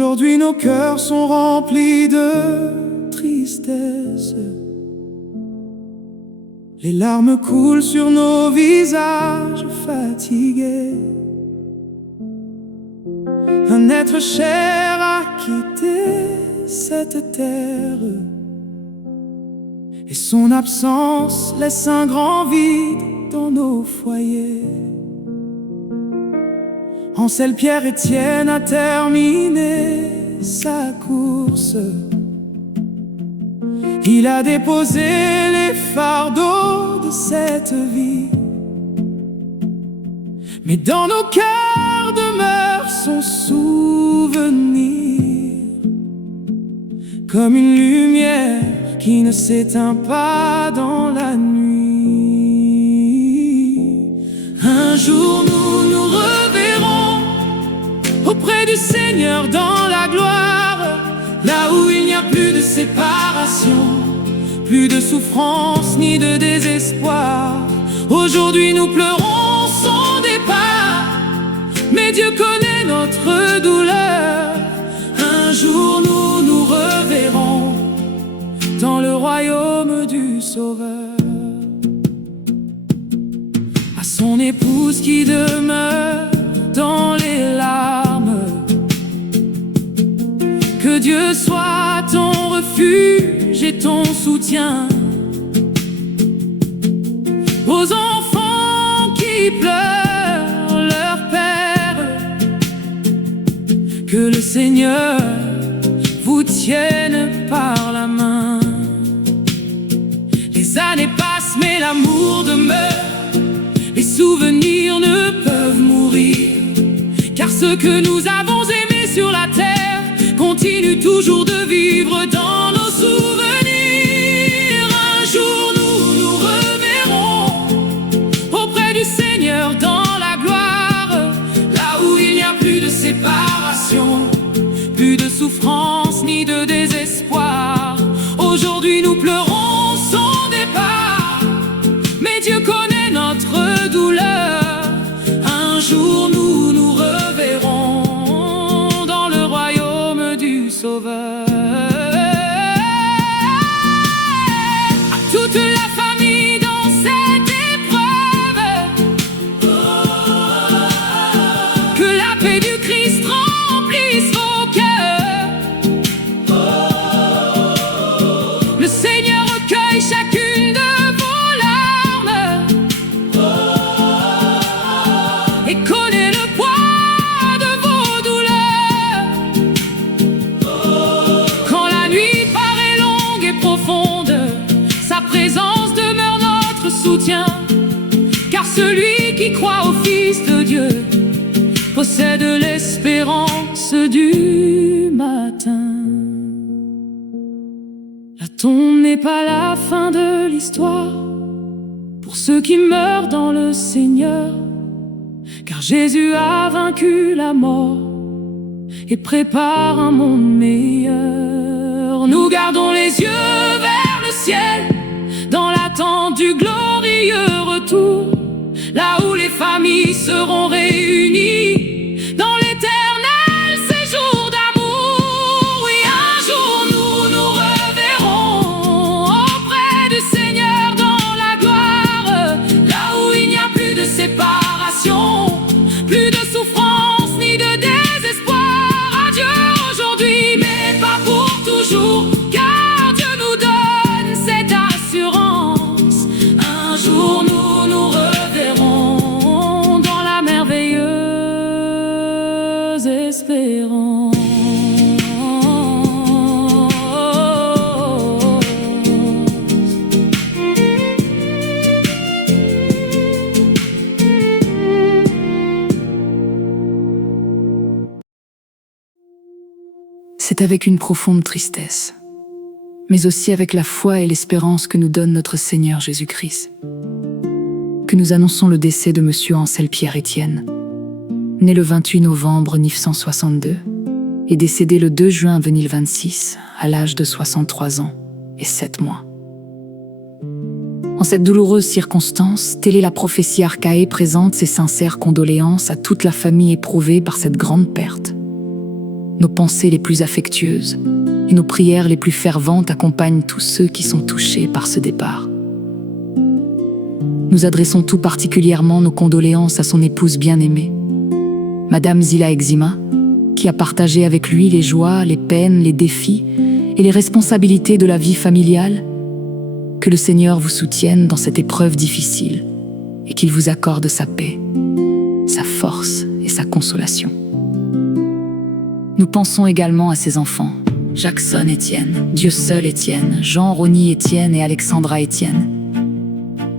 Aujourd'hui nos cœurs sont remplis de tristesse. Les larmes coulent sur nos visages fatigués. Un être cher a quitté cette terre, et son absence laisse un grand vide dans nos foyers. Ansel Pierre Étienne a terminé sa course. Il a déposé les fardeaux de cette vie, mais dans nos cœurs demeure son souvenir, comme une lumière qui ne s'éteint pas dans la nuit. Un jour nous nous reverrons auprès du Seigneur dans la gloire, là où il n'y a plus de séparation, plus de souffrance ni de désespoir. Aujourd'hui nous pleurons son départ, mais Dieu connaît notre douleur. Un jour nous nous reverrons dans le royaume du Sauveur. À son épouse qui demeure dans les larmes, que Dieu soit ton refuge et ton soutien. Aux enfants qui pleurent leur père, que le Seigneur vous tienne par la main. Les années passent mais l'amour demeure, les souvenirs ne peuvent mourir, car ce que nous avons aimé sur la terre continue toujours de vivre dans nos souvenirs. Un jour nous nous reverrons auprès du Seigneur dans la gloire, là où il n'y a plus de séparation, plus de souffrance ni de désespoir. Aujourd'hui nous pleurons son départ, mais Dieu connaît notre douleur. Un jour nous nous reverrons dans le royaume du Sauveur. À toute la famille dans cette épreuve, que la paix du Christ remplisse vos cœurs. Le Seigneur recueille chacune de vos larmes et connaît le poids de vos douleurs. Quand la nuit paraît longue et profonde, sa présence demeure notre soutien, car celui qui croit au Fils de Dieu possède l'espérance du matin. La tombe n'est pas la fin de l'histoire pour ceux qui meurent dans le Seigneur, car Jésus a vaincu la mort et prépare un monde meilleur. Nous gardons les yeux vers le ciel, dans l'attente du glorieux retour, là où les familles seront réunies dans l'éternel séjour d'amour. Oui, un jour nous nous reverrons auprès du Seigneur dans la gloire, là où il n'y a plus de séparation, plus de souffrance ni de désespoir. Adieu aujourd'hui, mais pas pour toujours, car Dieu nous donne cette assurance. Un jour nous nous reverrons dans la merveilleuse espérance. C'est avec une profonde tristesse, mais aussi avec la foi et l'espérance que nous donne notre Seigneur Jésus-Christ, que nous annonçons le décès de Monsieur Ansel Pierre Étienne, né le 28 novembre 1962 et décédé le 2 juin 2026 à l'âge de 63 ans et 7 mois. En cette douloureuse circonstance, telle est la prophétie Archaée présente ses sincères condoléances à toute la famille éprouvée par cette grande perte. nos pensées les plus affectueuses et nos prières les plus ferventes accompagnent tous ceux qui sont touchés par ce départ. Nous adressons tout particulièrement nos condoléances à son épouse bien-aimée, Madame Zila Exima, qui a partagé avec lui les joies, les peines, les défis et les responsabilités de la vie familiale. Que le Seigneur vous soutienne dans cette épreuve difficile et qu'il vous accorde sa paix, sa force et sa consolation. Nous pensons également à ses enfants, Jackson Étienne, Dieu seul Étienne, Jean-Rony Étienne et Alexandra Étienne.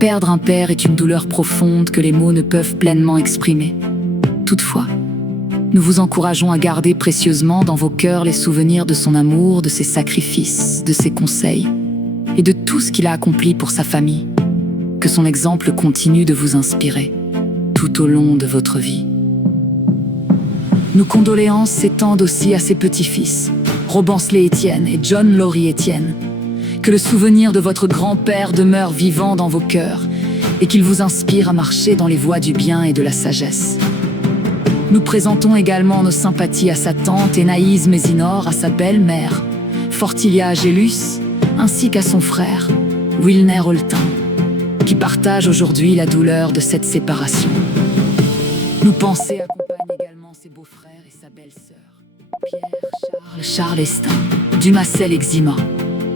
Perdre un père est une douleur profonde que les mots ne peuvent pleinement exprimer. Toutefois, nous vous encourageons à garder précieusement dans vos cœurs les souvenirs de son amour, de ses sacrifices, de ses conseils et de tout ce qu'il a accompli pour sa famille. Que son exemple continue de vous inspirer tout au long de votre vie. Nos condoléances s'étendent aussi à ses petits-fils, Robansley Étienne et John Laurie Étienne. Que le souvenir de votre grand-père demeure vivant dans vos cœurs et qu'il vous inspire à marcher dans les voies du bien et de la sagesse. Nous présentons également nos sympathies à sa tante Enaïse Mésinor, à sa belle-mère, Fortilia Agélus, ainsi qu'à son frère, Wilner Holtin, qui partage aujourd'hui la douleur de cette séparation. Nos pensées accompagnent également ses beaux-frères et sa belle-sœur, Pierre Charles Estin, Dumacel Exima,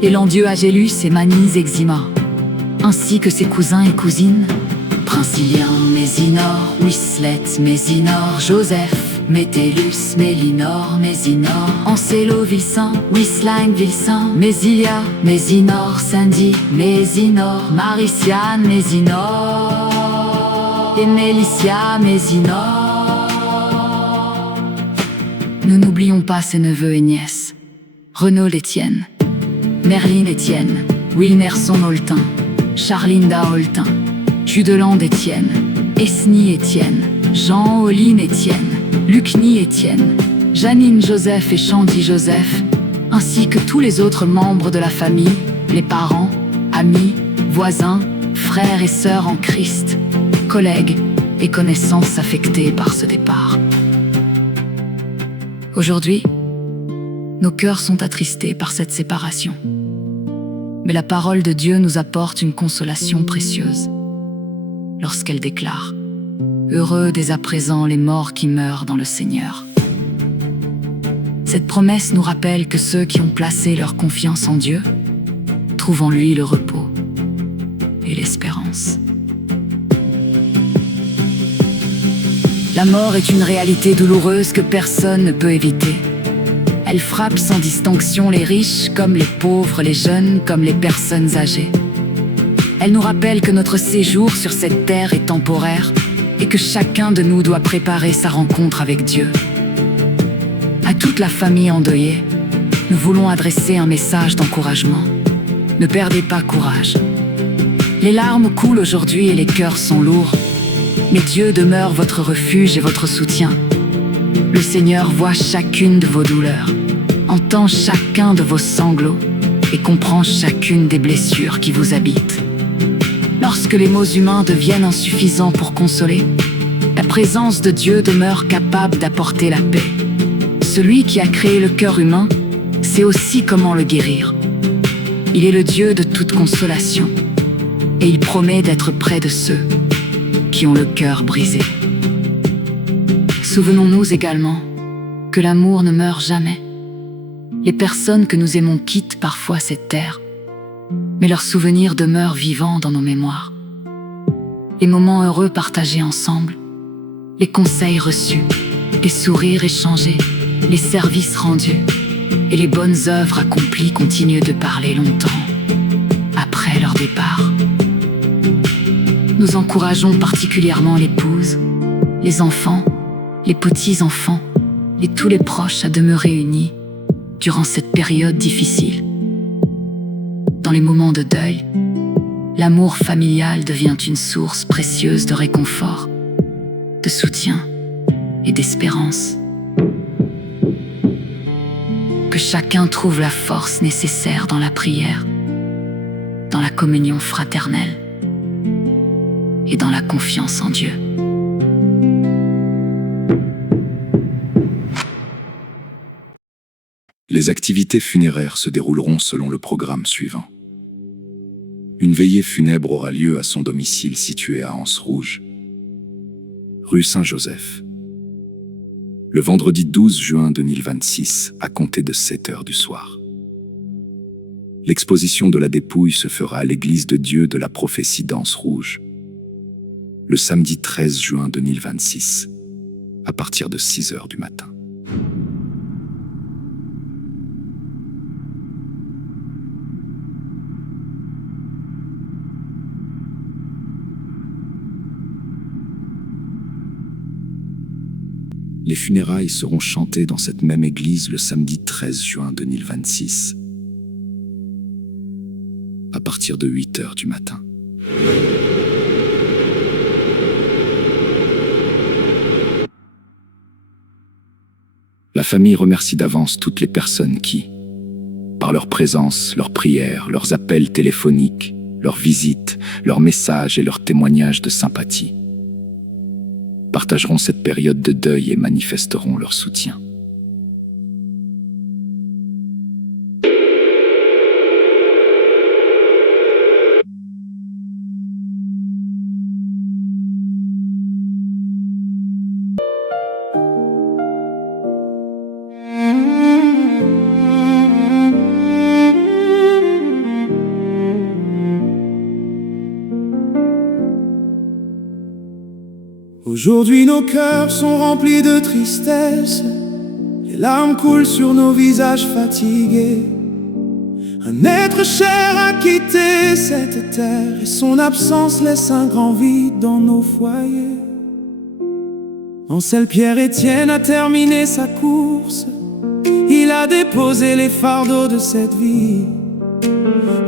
Elandieu Agélus et Manise Exima, ainsi que ses cousins et cousines, Princilien Mésinor, Wislet Mésinor, Joseph, Métellus, Mélinor, Mésinor, Ancelo Vilsain, Wislang Vilsain, Mésilia, Mésinor, Cindy, Mésinor, Mariciane Mésinor et Mélicia Mésinor. Nous n'oublions pas ses neveux et nièces, Renaud Étienne, Merlin Étienne, Wilnerson Holtin, Charlinda Holtin, Judeland Étienne, Esny Étienne, Jean-Oline Étienne, Lucny Étienne, Janine Joseph et Chandy Joseph, ainsi que tous les autres membres de la famille, les parents, amis, voisins, frères et sœurs en Christ, collègues et connaissances affectés par ce départ. Aujourd'hui, nos cœurs sont attristés par cette séparation. Mais la parole de Dieu nous apporte une consolation précieuse lorsqu'elle déclare « Heureux dès à présent les morts qui meurent dans le Seigneur ». Cette promesse nous rappelle que ceux qui ont placé leur confiance en Dieu trouvent en lui le repos et l'espérance. La mort est une réalité douloureuse que personne ne peut éviter. Elle frappe sans distinction les riches comme les pauvres, les jeunes comme les personnes âgées. Elle nous rappelle que notre séjour sur cette terre est temporaire et que chacun de nous doit préparer sa rencontre avec Dieu. À toute la famille endeuillée, nous voulons adresser un message d'encouragement. Ne perdez pas courage. Les larmes coulent aujourd'hui et les cœurs sont lourds, mais Dieu demeure votre refuge et votre soutien. Le Seigneur voit chacune de vos douleurs, entend chacun de vos sanglots et comprend chacune des blessures qui vous habitent. Lorsque les mots humains deviennent insuffisants pour consoler, la présence de Dieu demeure capable d'apporter la paix. Celui qui a créé le cœur humain sait aussi comment le guérir. Il est le Dieu de toute consolation et il promet d'être près de ceux qui ont le cœur brisé. Souvenons-nous également que l'amour ne meurt jamais. Les personnes que nous aimons quittent parfois cette terre, mais leurs souvenirs demeurent vivants dans nos mémoires. Les moments heureux partagés ensemble, les conseils reçus, les sourires échangés, les services rendus et les bonnes œuvres accomplies continuent de parler longtemps après leur départ. Nous encourageons particulièrement l'épouse, les enfants, les petits-enfants et tous les proches à demeurer unis durant cette période difficile. Dans les moments de deuil, l'amour familial devient une source précieuse de réconfort, de soutien et d'espérance. Que chacun trouve la force nécessaire dans la prière, dans la communion fraternelle et dans la confiance en Dieu. Les activités funéraires se dérouleront selon le programme suivant. Une veillée funèbre aura lieu à son domicile situé à Anse-Rouge, rue Saint-Joseph, le vendredi 12 juin 2026, à compter de 7 heures du soir. L'exposition de la dépouille se fera à l'église de Dieu de la prophétie d'Anse-Rouge, le samedi 13 juin 2026, à partir de 6 heures du matin. Les funérailles seront chantées dans cette même église le samedi 13 juin 2026, à partir de 8 heures du matin. La famille remercie d'avance toutes les personnes qui, par leur présence, leurs prières, leurs appels téléphoniques, leurs visites, leurs messages et leurs témoignages de sympathie, partageront cette période de deuil et manifesteront leur soutien. Aujourd'hui nos cœurs sont remplis de tristesse, les larmes coulent sur nos visages fatigués. Un être cher a quitté cette terre et son absence laisse un grand vide dans nos foyers. Ansel Pierre-Étienne a terminé sa course, il a déposé les fardeaux de cette vie.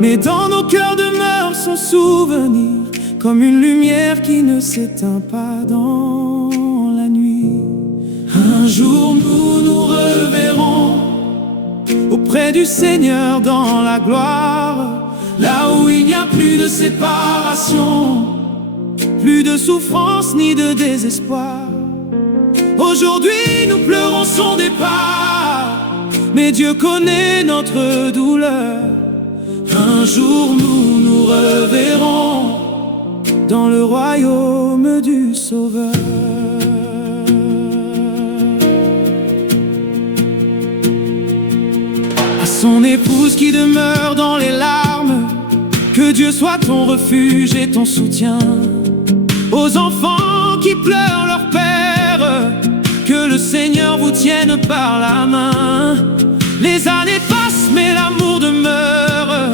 Mais dans nos cœurs demeure son souvenir, comme une lumière qui ne s'éteint pas dans la nuit. Un jour nous nous reverrons auprès du Seigneur dans la gloire, là où il n'y a plus de séparation, plus de souffrance ni de désespoir. Aujourd'hui nous pleurons son départ, mais Dieu connaît notre douleur. Un jour nous nous reverrons dans le royaume du Sauveur. À son épouse qui demeure dans les larmes, que Dieu soit ton refuge et ton soutien. Aux enfants qui pleurent leur père, que le Seigneur vous tienne par la main. Les années passent mais l'amour demeure,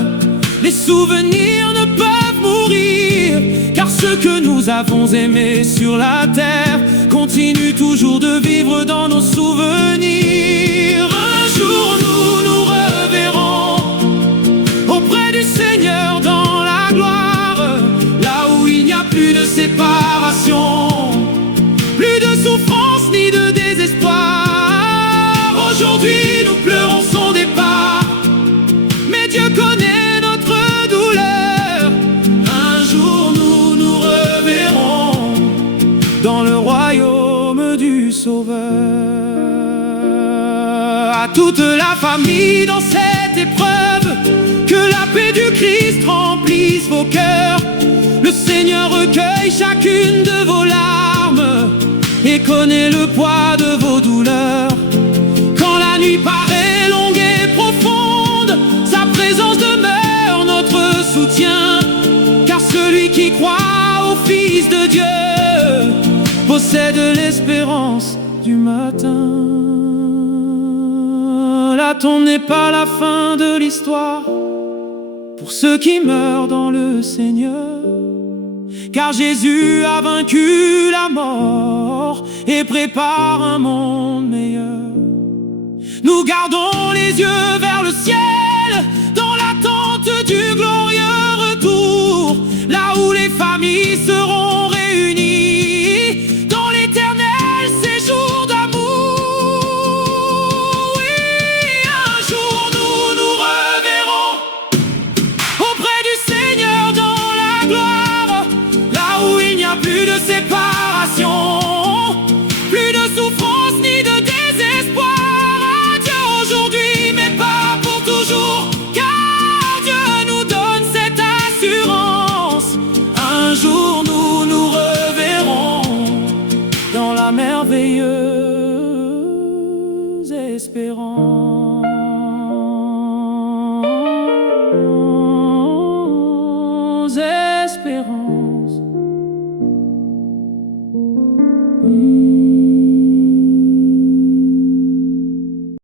les souvenirs ne peuvent mourir, car ceux que nous avons aimés sur la terre continuent toujours de vivre dans nos souvenirs. Un jour nous nous reverrons auprès du Seigneur dans la gloire, là où il n'y a plus de séparation, plus de souffrance ni de désespoir. Aujourd'hui nous pleurons son départ, mais Dieu connaît notre douleur. Un jour nous nous reverrons dans le royaume du Sauveur. À toute la famille dans cette épreuve, que la paix du Christ remplisse vos cœurs. Le Seigneur recueille chacune de vos larmes et connaît le poids de vos douleurs. Quand la nuit paraît longue et profonde, sa présence demeure notre soutien, car celui qui croit au Fils de Dieu possède l'espérance du matin. La tombe n'est pas la fin de l'histoire pour ceux qui meurent dans le Seigneur, car Jésus a vaincu la mort et prépare un monde meilleur. Nous gardons les yeux vers le ciel dans l'attente du glorieux